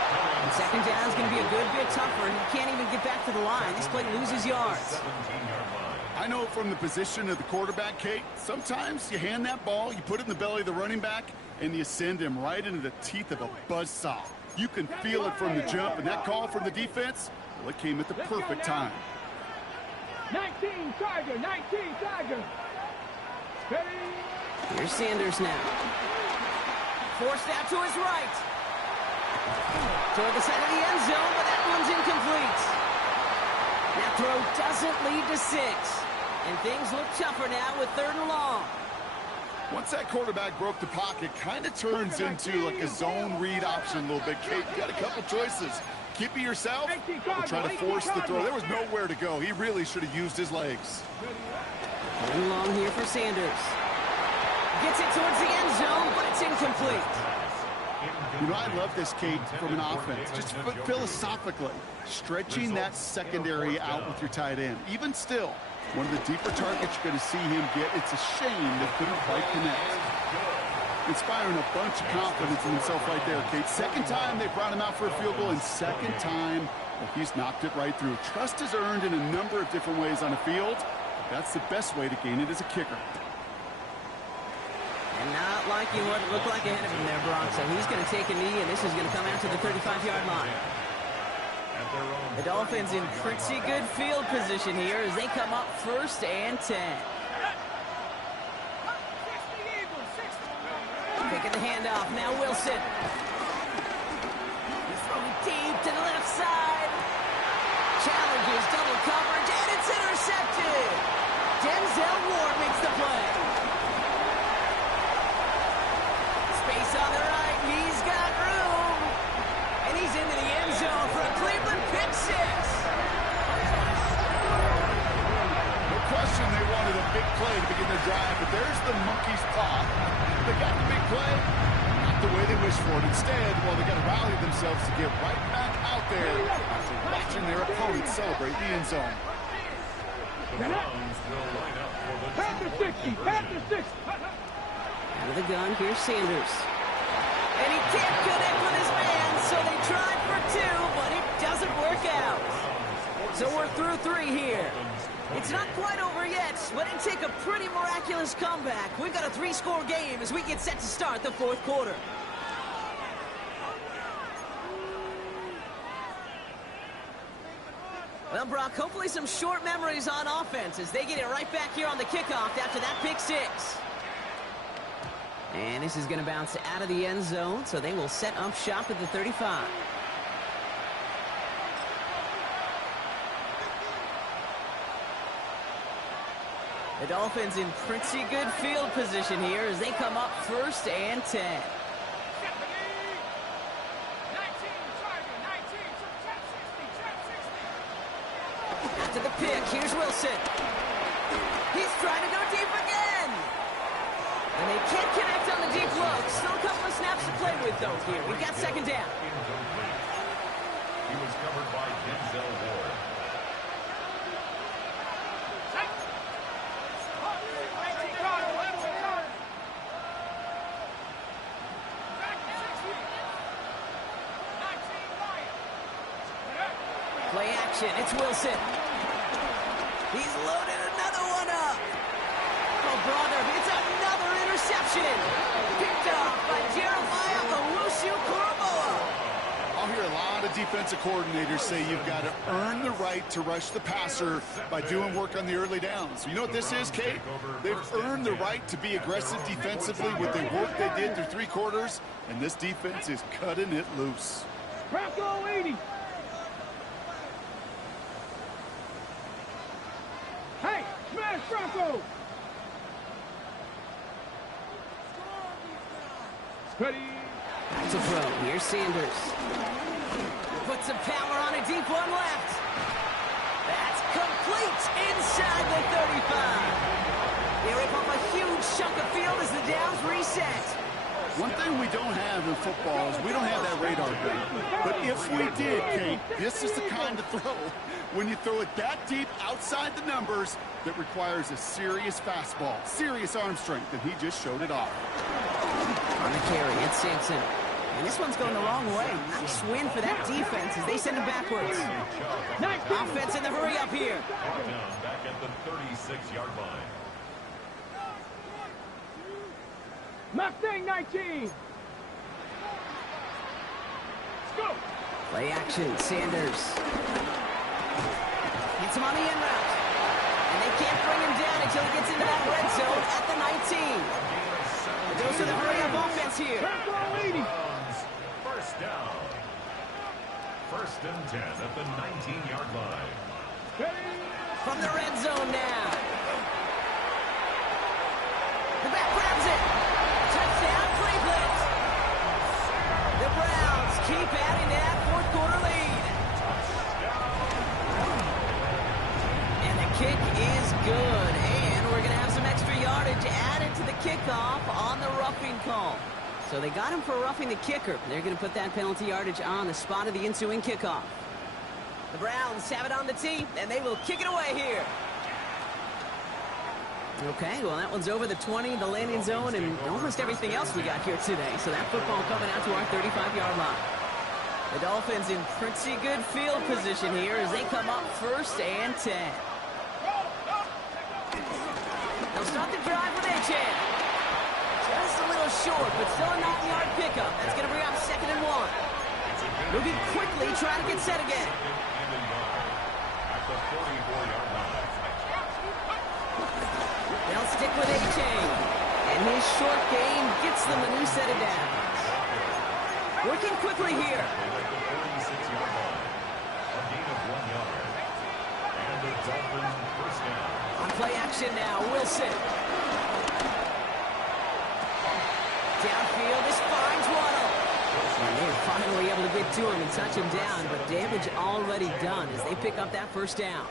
And second down is going to be a good bit tougher. He can't even get back to the line. This play loses yards. I know from the position of the quarterback, Kate, sometimes you hand that ball, you put it in the belly of the running back, and you send him right into the teeth of a buzzsaw. You can feel it from the jump, and that call from the defense, well, it came at the perfect time. 19 Tiger, 19 Tiger. Ready? Here's Sanders now. Forced out to his right. Toward the side of the end zone, but that one's incomplete. That throw doesn't lead to 6. And things look tougher now with 3rd and long. Once that quarterback broke the pocket, kind of turns into like a zone read option a little bit. Kate, you got a couple choices. Keep it yourself or try to force the throw. There was nowhere to go. He really should have used his legs. 3rd and long here for Sanders. Gets it towards the end zone, but it's incomplete. You know, I love this, Kate, from an offense. Just philosophically, stretching that secondary out with your tight end. Even still, one of the deeper targets you're going to see him get. It's a shame they couldn't quite connect. Inspiring a bunch of confidence in himself right there, Kate. Second time they brought him out for a field goal, and second time he's knocked it right through. Trust is earned in a number of different ways on the field. That's the best way to gain it as a kicker. And not liking what it looked like ahead of him there, Brock. So he's going to take a knee, and this is going to come out to the 35-yard line. The Dolphins in pretty good field position here as they come up 1st and 10. Taking the handoff, now Wilson. He's throwing deep to the left side. Challenges double coverage, and it's intercepted. Denzel Ward makes the play. Space on the right, he's got room. And he's into the end zone for a Cleveland pick 6. No question they wanted a big play to begin their drive, but there's the monkey's paw. They got the big play, not the way they wished for it. Instead, well, they got to rally themselves to get right back out there after watching their opponents celebrate the end zone. The Browns will line up for the Panther 60, Panther 60. Out of the gun, here's Sanders. And he can't connect with his man, so they tried for 2, but it doesn't work out. So we're through 3 here. It's not quite over yet, but it'd take a pretty miraculous comeback. We've got a 3-score game as we get set to start the 4th quarter. Well, Brock, hopefully some short memories on offense as they get it right back here on the kickoff after that pick 6. And this is going to bounce out of the end zone, so they will set up shop at the 35. The Dolphins in pretty good field position here as they come up 1st and 10. After the pick, here's Wilson. He's trying to go deep again. And they can't connect on the deep look. Still a couple of snaps to play with, though, here. We've got 2nd down. He was covered by Denzel Ward. Play action. It's Wilson. He's loaded another one up. Oh, brother, it's another interception. Picked off by Jeremiah Owusu-Koramoah. I'll hear a lot of defensive coordinators say you've got to earn the right to rush the passer by doing work on the early downs. You know what this is, Kate? They've earned the right to be aggressive defensively with the work they did through 3 quarters, and this defense is cutting it loose. Bronco 80. Hey, smash Bronco. Ready. Back to throw. Here's Sanders. Put some power on a deep one left. That's complete inside the 35. They rip up a huge chunk of field as the downs reset. One thing we don't have in football is we don't have that radar gun. But if we did, Kate, this is the kind of throw when you throw it that deep outside the numbers that requires a serious fastball, serious arm strength, and he just showed it off. On the carry, it's Sampson. And this one's going the wrong way. Nice win for that defense as they send him backwards. Offense in the hurry up here. Brought down back at the 36-yard line. Mustang 19. Let's go. Play action, Sanders. Hits him on the in route. And they can't bring him down until he gets into that red zone at the 19. It goes to the hurry-up offense here. First down. First and 10 at the 19-yard line. From the red zone now. The back grabs it. Touchdown, Cleveland. The Browns keep adding that fourth quarter lead. And the kick is good. And we're going to have some extra yardage added to the kickoff on the roughing call. So they got him for roughing the kicker. They're going to put that penalty yardage on the spot of the ensuing kickoff. The Browns have it on the tee, and they will kick it away here. Okay, well, that one's over the 20, the landing zone, and almost everything else we got here today. So that football coming out to our 35-yard line. The Dolphins in pretty good field position here as they come up first and 10. They'll start the drive with H.A. Just a little short, but still a 9-yard pickup. That's going to bring up second and 1. Moving quickly, trying to get set again. At the 44-yard line. They'll stick with A-Chain. And his short game gets them a new set of downs. Working quickly here. At the 46-yard line. A gain of 1 yard. And the Dolphins first down. On play action now, Wilson. Downfield, this finds Waddle. And they're finally able to get to him and touch him down, but damage already done as they pick up that first down.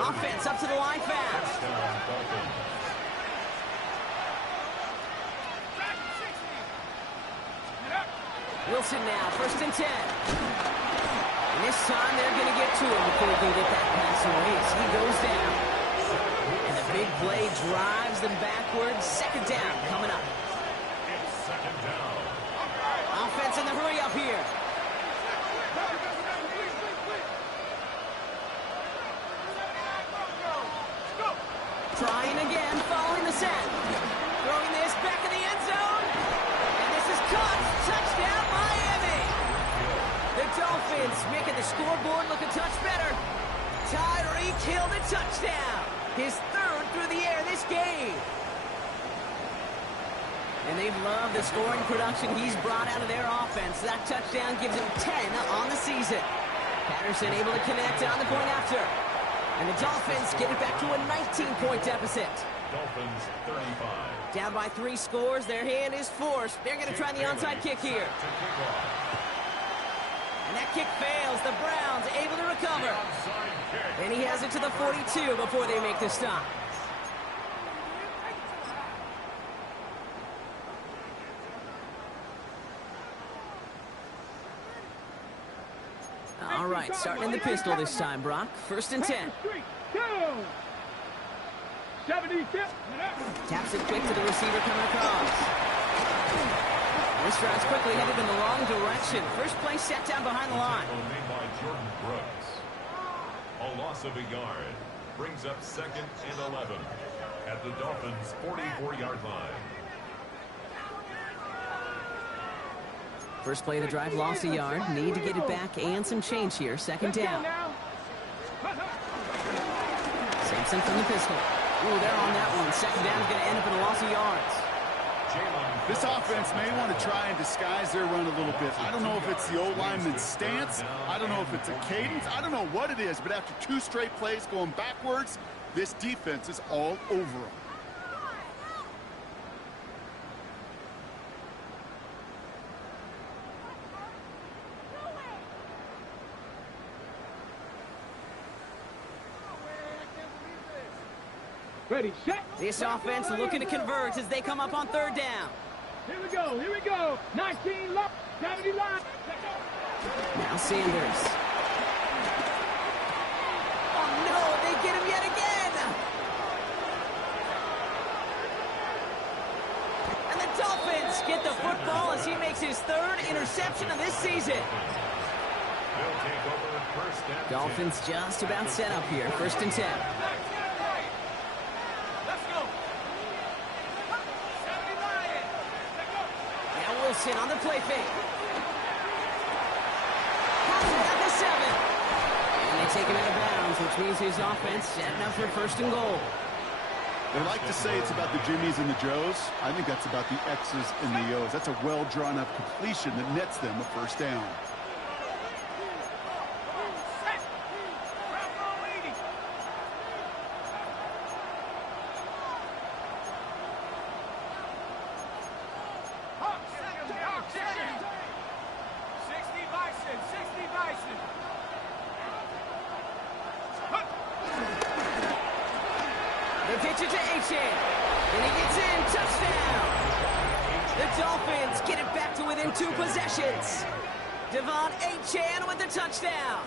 Offense up to the line fast. Wilson now, first and 10. And this time they're going to get to him before he can get that pass away as he goes down. And the big play drives them backwards. Second down coming up. Second down. Offense in the hurry up here. Trying again, following the set. Throwing this back in the end zone. And this is caught. Touchdown, Miami. The Dolphins making the scoreboard look a touch better. Tyreek Hill the touchdown. His third through the air this game. And they've loved the scoring production he's brought out of their offense. That touchdown gives him 10 on the season. Patterson able to connect on the point after. And the Dolphins get it back to a 19-point deficit. Dolphins 35. Down by 3 scores. Their hand is forced. They're going to try the onside kick here. And that kick fails. The Browns able to recover. And he has it to the 42 before they make the stop. All right, starting in the pistol this time, Brock. First and 10. 70. Taps it quick to the receiver coming across. This drive's quickly headed in the wrong direction. First play set down behind the line. Made by Jordan Brooks. A loss of a yard. Brings up second and 11 at the Dolphins' 44-yard line. First play of the drive, lost a yard. Need to get it back and some change here. Second down. Sampson from the pistol. Ooh, they're on that one. Second down is going to end up in a loss of yards. This offense may want to try and disguise their run a little bit. I don't know if it's the old lineman's stance. I don't know if it's a cadence. I don't know what it is, but after 2 straight plays going backwards, this defense is all over them. Ready, set. This offense looking to convert as they come up on third down. Here we go. 19 left, 70 line. Now Sanders. Oh no, they get him yet again. And the Dolphins get with the football as he makes his third interception of this season. They'll take over first and 10. Dolphins just about set up here. 1st and 10. Now Wilson on the play fake. Has it at the 7. And they take him out of bounds, which means his offense setting up for 1st and goal. They like to say it's about the Jimmies and the Joes. I think that's about the X's and the O's. That's a well-drawn-up completion that nets them a 1st down. The pitch it to H-Chan. And he gets in. Touchdown. The Dolphins get it back to within 2 possessions. Devon H-Chan with the touchdown.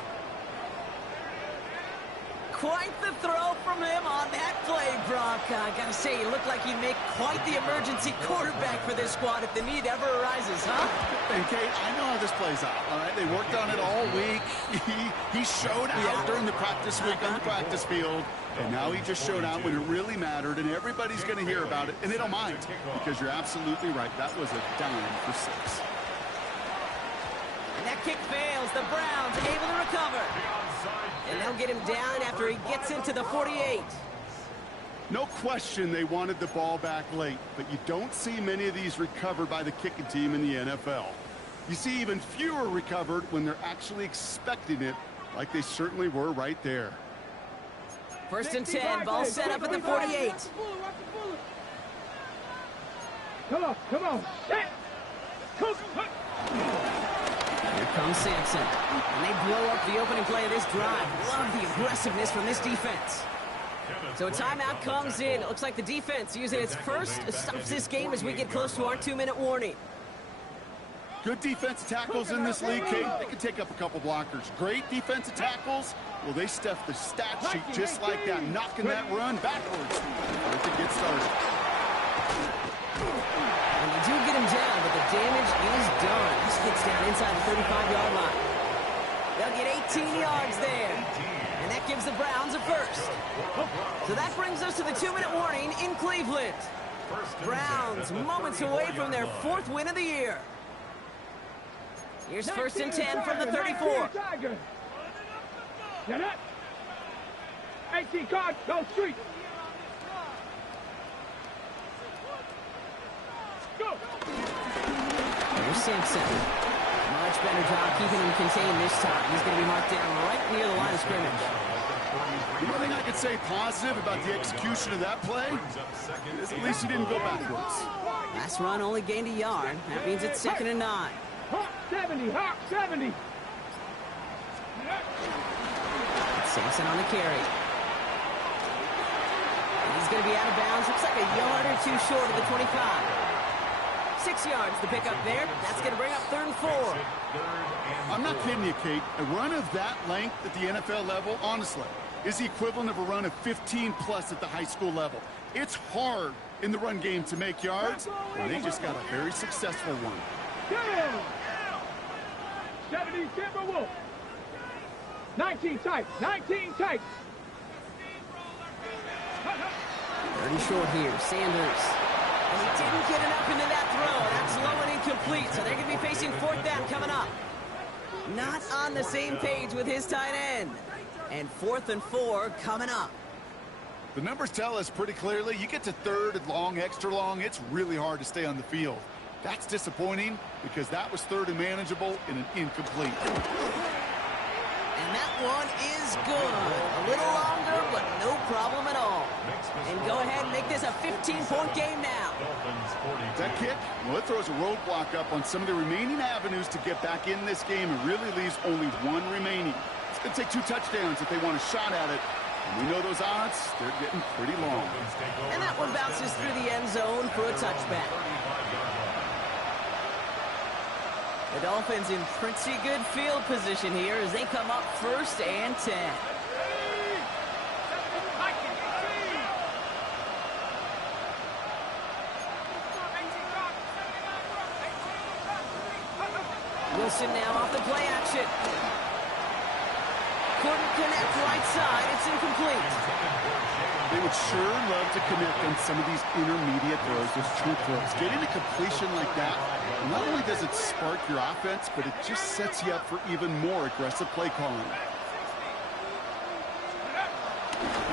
Quite the throw from him on that play, Brock. I gotta say, he looked like he'd make quite the emergency quarterback for this squad if the need ever arises, huh? And Kate, I know how this plays out, all right? They worked on it all week. He showed out during the practice week on the practice field, and now he just showed out when it really mattered, and everybody's going to hear about it, and they don't mind, because you're absolutely right. That was a dime for 6. And that kick fails. The Browns able to recover. And they'll get him down after he gets into the 48. No question they wanted the ball back late, but you don't see many of these recovered by the kicking team in the NFL. You see even fewer recovered when they're actually expecting it, like they certainly were right there. 1st and 10, ball set up at the 48. Come on. Set. Here comes Sampson. And they blow up the opening play of this drive. Love the aggressiveness from this defense. So a timeout comes in. It looks like the defense using its first stops this game as we get close to our 2-minute warning. Good defensive tackles in this league, Kate. They can take up a couple blockers. Great defensive tackles. Well, they stuff the stat sheet just like that, knocking that run backwards. Let it get started. And they do get him down, but the damage is done. This gets down inside the 35-yard line. They'll get 18 yards there. And that gives the Browns a 1st. So that brings us to the 2-minute warning in Cleveland. Browns moments away from their 4th win of the year. Here's 1st and 10 from the 34. Get up. 18 card, go street. Go. Here's Simpson. Much better job keeping him contained this time. He's going to be marked down right near the line of scrimmage. The only thing I could say positive about the execution of that play is at least he didn't go backwards. Last run only gained a yard. That means it's 2nd and 9. Hawk 70, Hawk 70. Sampson on the carry. And he's going to be out of bounds. Looks like a yard or 2 short of the 25. 6 yards to pick up there. That's going to bring up 3rd and 4. I'm not kidding you, Kate. A run of that length at the NFL level, honestly, is the equivalent of a run of 15-plus at the high school level. It's hard in the run game to make yards, and they just got a very successful one. 70 Timberwolf. 19 tight. 19 tight. 30 short here. Sanders. And he didn't get enough into that throw. That's low and incomplete, so they're going to be facing 4th down coming up. Not on the same page with his tight end. And 4th and 4 coming up. The numbers tell us pretty clearly, you get to 3rd and long, extra long, it's really hard to stay on the field. That's disappointing because that was 3rd and manageable in an incomplete. And that one is good. A little longer, but no problem at all. And go ahead and make this a 15-point game now. That kick, well, it throws a roadblock up on some of the remaining avenues to get back in this game and really leaves only 1 remaining. It's going to take 2 touchdowns if they want a shot at it. And we know those odds, they're getting pretty long. And that one bounces through the end zone for a touchback. The Dolphins in pretty good field position here as they come up 1st and 10. Wilson now off the play action. Couldn't connect right side. It's incomplete. They would sure love to connect on some of these intermediate throws, those true throws. Getting a completion like that, not only does it spark your offense, but it just sets you up for even more aggressive play calling.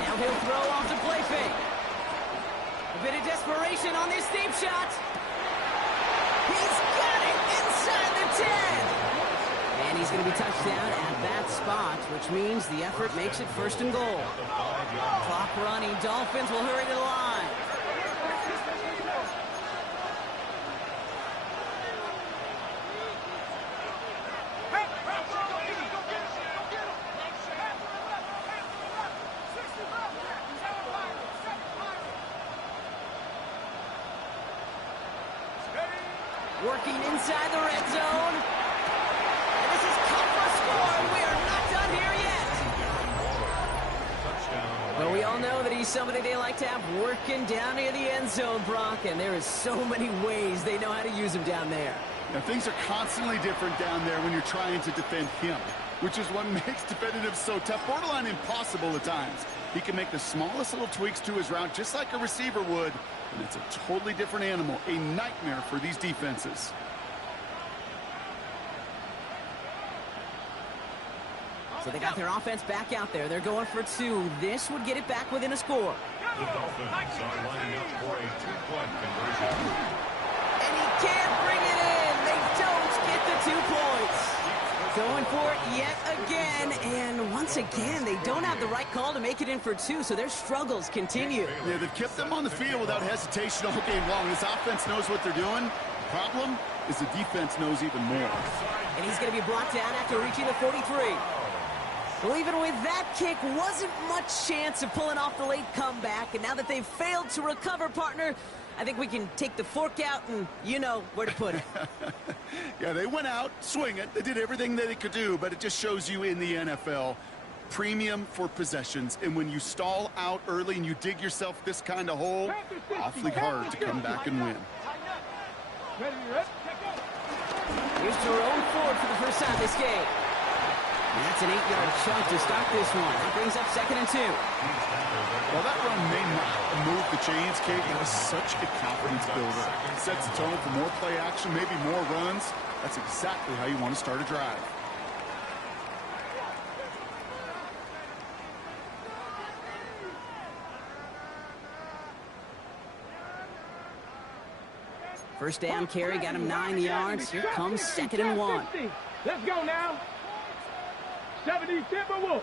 Now he'll throw off the play fake. A bit of desperation on this deep shot. He's got it inside the 10. And he's going to be touched down at that spot, which means the effort makes it 1st and goal. Clock running. Dolphins will hurry to the line. Working inside the red zone. And this is cut for a score, and we are not done here yet. But we all know that he's somebody they like to have working down near the end zone, Brock, and there is so many ways they know how to use him down there. Now, things are constantly different down there when you're trying to defend him, which is what makes defending him so tough, borderline impossible at times. He can make the smallest little tweaks to his route just like a receiver would, and it's a totally different animal, a nightmare for these defenses. So they got their offense back out there. They're going for 2. This would get it back within a score. The Dolphins are lining up for a 2-point conversion. And he can't bring it in. They don't get the 2 points. Going for it yet again. And once again, they don't have the right call to make it in for 2, so their struggles continue. Yeah, they've kept them on the field without hesitation all game long. This offense knows what they're doing. The problem is the defense knows even more. And he's going to be brought down after reaching the 43. Well, even with that kick, wasn't much chance of pulling off the late comeback. And now that they've failed to recover, partner, I think we can take the fork out and you know where to put it. Yeah, they went out, swing it. They did everything that they could do, but it just shows you in the NFL, premium for possessions. And when you stall out early and you dig yourself this kind of hole, awfully hard to come back and win. Here's Jerome Ford for the first time this game. And that's an 8-yard chunk to start this one. That brings up 2nd and 2. Well, that run may not move the chains, Kate. It was such a confidence builder. It sets the tone for more play action, maybe more runs. That's exactly how you want to start a drive. First down carry got him 9 yards. Here comes 2nd and 1. Let's go now. 70 Timberwolves.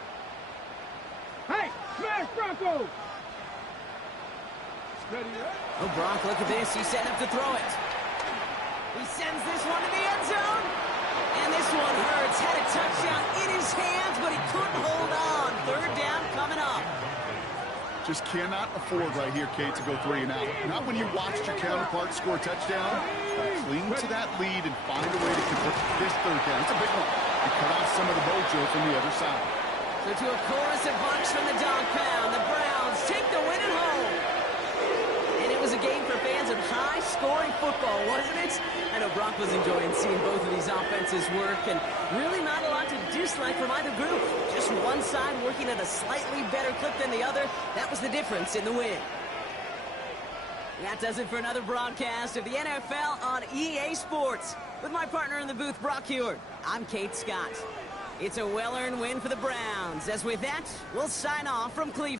Hey, smash Broncos. Ready up. Oh, Brock, look at this. He's setting up to throw it. He sends this one to the end zone. And this one hurts. Had a touchdown in his hands, but he couldn't hold on. 3rd down coming up. Just cannot afford right here, Kate, to go 3 and out. Not when you watched your counterpart score a touchdown. Cling to that lead and find a way to convert this 3rd down. It's a big one. You cut off some of the mojo from the other side. So to a chorus of bunch from the dog pound, the Browns take the win at home. And it was a game for fans of high-scoring football, wasn't it? I know Brock was enjoying seeing both of these offenses work, and really not a lot to dislike from either group. Just one side working at a slightly better clip than the other. That was the difference in the win. That does it for another broadcast of the NFL on EA Sports. With my partner in the booth, Brock Heward, I'm Kate Scott. It's a well-earned win for the Browns. As with that, we'll sign off from Cleveland.